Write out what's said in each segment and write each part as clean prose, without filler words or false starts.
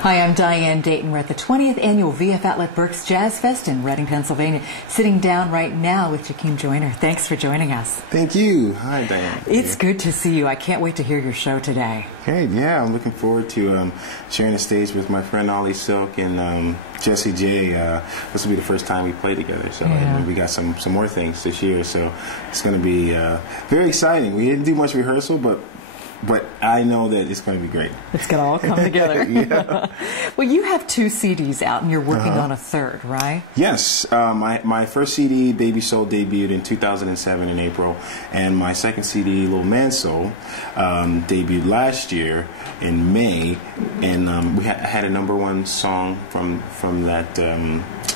Hi, I'm Diane Dayton. We're at the 20th Annual VF Outlet Berks Jazz Fest in Reading, Pennsylvania. Sitting down right now with Jackiem Joyner. Thanks for joining us. Thank you. Hi, Diane. It's good to see you. I can't wait to hear your show today. Great, yeah. I'm looking forward to sharing the stage with my friend Ollie Silk and Jesse J. This will be the first time we play together, so we got some more things this year, so it's going to be very exciting. We didn't do much rehearsal, but I know that it's going to be great. It's going to all come together. Yeah. Well, you have 2 CDs out, and you're working on a third, right? Yes. My first CD, Baby Soul, debuted in 2007 in April, and my second CD, Little Man Soul, debuted last year in May, and we had a #1 song from that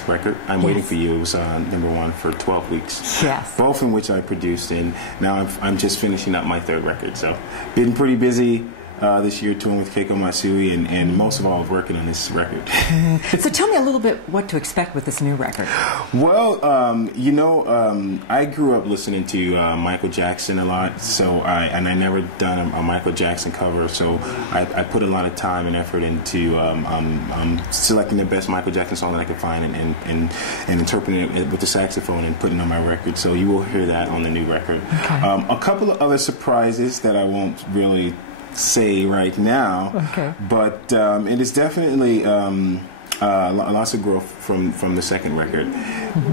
record. I'm Waiting for You. It was #1 for 12 weeks. Yes. Both in which I produced, and now I'm just finishing up my third record. So been pretty busy this year touring with Keiko Matsui, and most of all working on this record. So tell me a little bit what to expect with this new record. Well, I grew up listening to Michael Jackson a lot, so I never done a Michael Jackson cover, so I put a lot of time and effort into selecting the best Michael Jackson song that I could find and interpreting it with the saxophone and putting it on my record. So you will hear that on the new record. Okay. A couple of other surprises that I won't really say right now, but it is definitely lots of growth from the second record,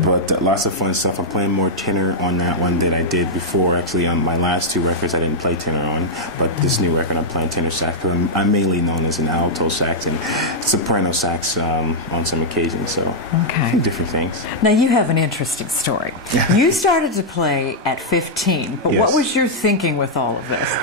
but lots of fun stuff. I'm playing more tenor on that one than I did before. Actually, on my last 2 records I didn't play tenor on, but this new record I'm playing tenor sax. I'm mainly known as an alto sax and soprano sax on some occasions, so a few different things. Now you have an interesting story. You started to play at 15, but what was your thinking with all of this?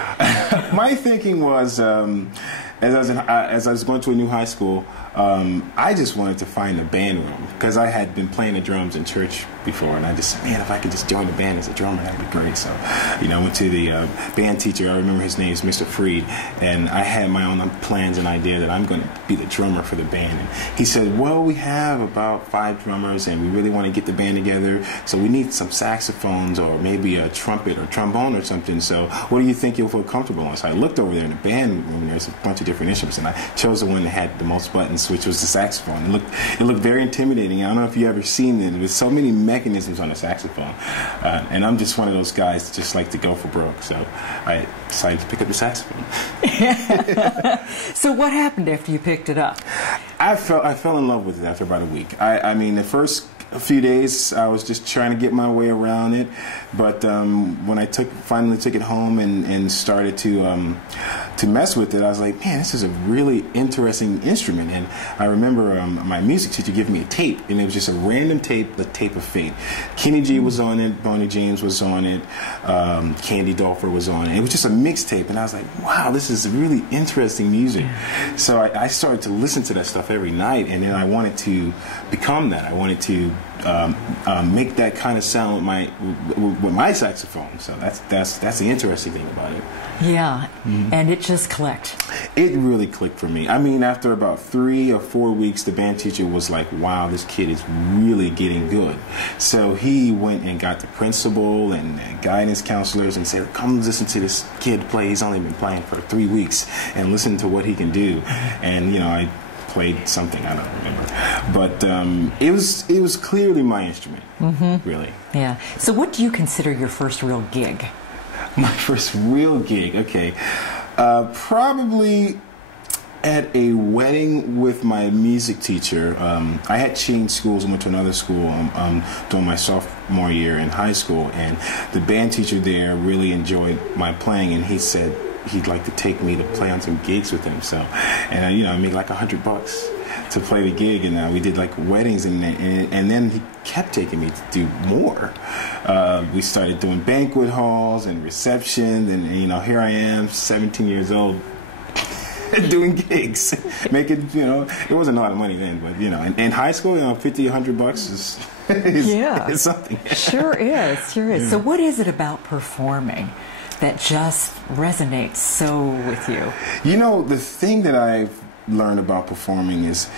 My thinking was, as I was going to a new high school, I just wanted to find a band room because I had been playing the drums in church before, and I just said, man, if I could just join the band as a drummer, that'd be great. So, I went to the band teacher. I remember his name is Mr. Freed, and I had my own plans and idea that I'm going to be the drummer for the band. And he said, well, we have about 5 drummers, and we really want to get the band together, so we need some saxophones or maybe a trumpet or trombone or something. So, what do you think you'll feel comfortable on? So I looked over there in the band room, and there's a bunch of different instruments, and I chose the one that had the most buttons, which was the saxophone. It looked very intimidating. I don't know if you've ever seen it. There's so many mechanisms on a saxophone, and I'm just one of those guys that just like to go for broke. So I decided to pick up the saxophone. So what happened after you picked it up? I fell in love with it after about a week. I mean, the first few days I was just trying to get my way around it, but when I finally took it home and started to mess with it, I was like, man, this is a really interesting instrument. And I remember my music teacher giving me a tape, and it was just a random tape, the Tape of Fate. Kenny G was on it, Bonnie James was on it, Candy Dolfer was on it. It was just a mixtape, and I was like, wow, this is really interesting music. So I started to listen to that stuff every night, and then I wanted to become that. I wanted to make that kind of sound with my saxophone. So that's the interesting thing about it. Yeah, and it just clicked. It really clicked for me. I mean, after about 3 or 4 weeks, the band teacher was like, wow, this kid is really getting good. So he went and got the principal and guidance counselors and said, come listen to this kid play. He's only been playing for 3 weeks, and listen to what he can do. And, I played something, I don't remember. But it was clearly my instrument, really. Yeah. So what do you consider your first real gig? My first real gig, okay. Probably at a wedding with my music teacher. I had changed schools and went to another school during my sophomore year in high school, and the band teacher there really enjoyed my playing, and he said he'd like to take me to play on some gigs with him. So, and I made like $100 to play the gig, and we did like weddings, and then he kept taking me to do more. We started doing banquet halls and receptions, and here I am, 17 years old, doing gigs, making, it wasn't a lot of money then, but in high school, $50, $100 is something. Sure is. Yeah. So what is it about performing that just resonates so with you? The thing that I've learned about performing is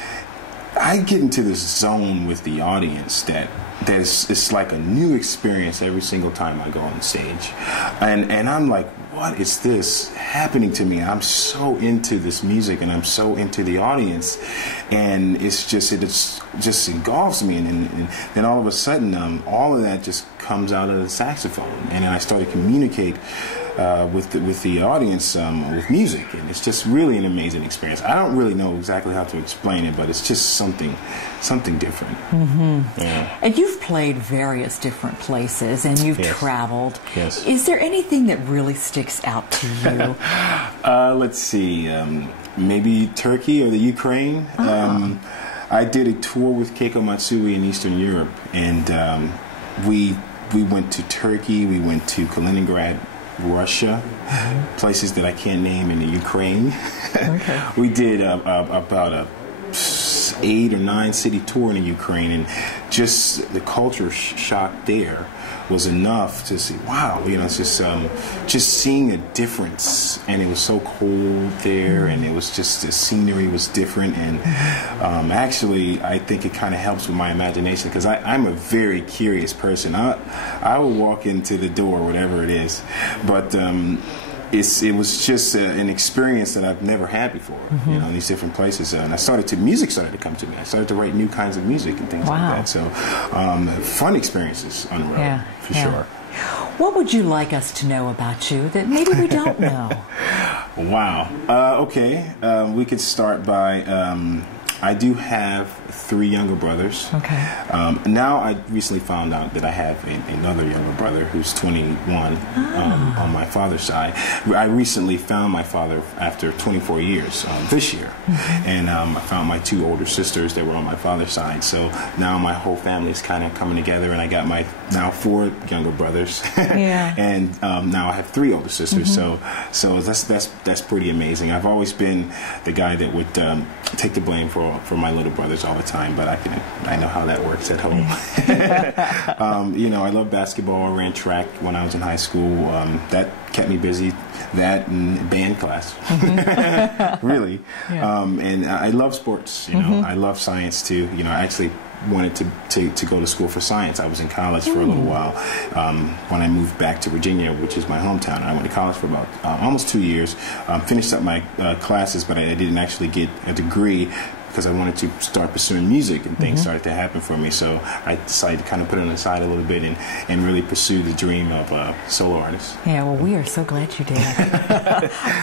I get into this zone with the audience that it's like a new experience every single time I go on stage, and I'm like, what is this happening to me? I'm so into this music, and I'm so into the audience, and it just engulfs me, and then all of a sudden, all of that just comes out of the saxophone, and then I start to communicate with the audience with music, and it's just really an amazing experience. I don't really know exactly how to explain it, but it's just something different. Mm-hmm. Yeah. And you've played various different places, and you've Yes. traveled. Yes. Is there anything that really sticks out to you? Let's see, maybe Turkey or the Ukraine. I did a tour with Keiko Matsui in Eastern Europe, and we went to Turkey, we went to Kaliningrad, Russia, places that I can't name in the Ukraine. Okay. We did about a 8 or 9 city tour in the Ukraine, and just the culture shock there was enough to see, wow, it's just seeing a difference, and it was so cold there, and it was just, the scenery was different, and actually I think it kind of helps with my imagination, because I'm a very curious person. I will walk into the door, whatever it is, but it was just an experience that I've never had before, in these different places, and music started to come to me. I started to write new kinds of music and things like that. So, fun experiences on the road, for sure. What would you like us to know about you that maybe we don't know? Wow. Okay. We could start by, I do have 3 younger brothers. Okay. Now I recently found out that I have another younger brother who's 21 on my father's side. I recently found my father after 24 years this year, and I found my 2 older sisters that were on my father's side. So now my whole family is kind of coming together, and I got my now 4 younger brothers, and now I have 3 older sisters. So that's pretty amazing. I've always been the guy that would take the blame for my little brothers all the time, but I know how that works at home. I love basketball. I ran track when I was in high school. That kept me busy. That and band class, really. And I love sports. I love science too. I actually wanted to go to school for science. I was in college for a little while when I moved back to Virginia, which is my hometown. I went to college for about almost 2 years, finished up my classes, but I didn't actually get a degree because I wanted to start pursuing music, and things started to happen for me. So I decided to kind of put it on the side a little bit and really pursue the dream of a solo artist. Yeah, well, we are so glad you did.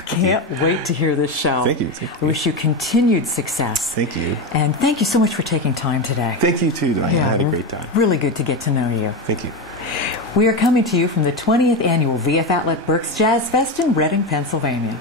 Can't wait to hear this show. Thank you. I wish you continued success. Thank you. And thank you so much for taking time today. Thank you too, Diane. I had a great time. Really good to get to know you. Thank you. We are coming to you from the 20th Annual VF Outlet Berks Jazz Fest in Reading, Pennsylvania.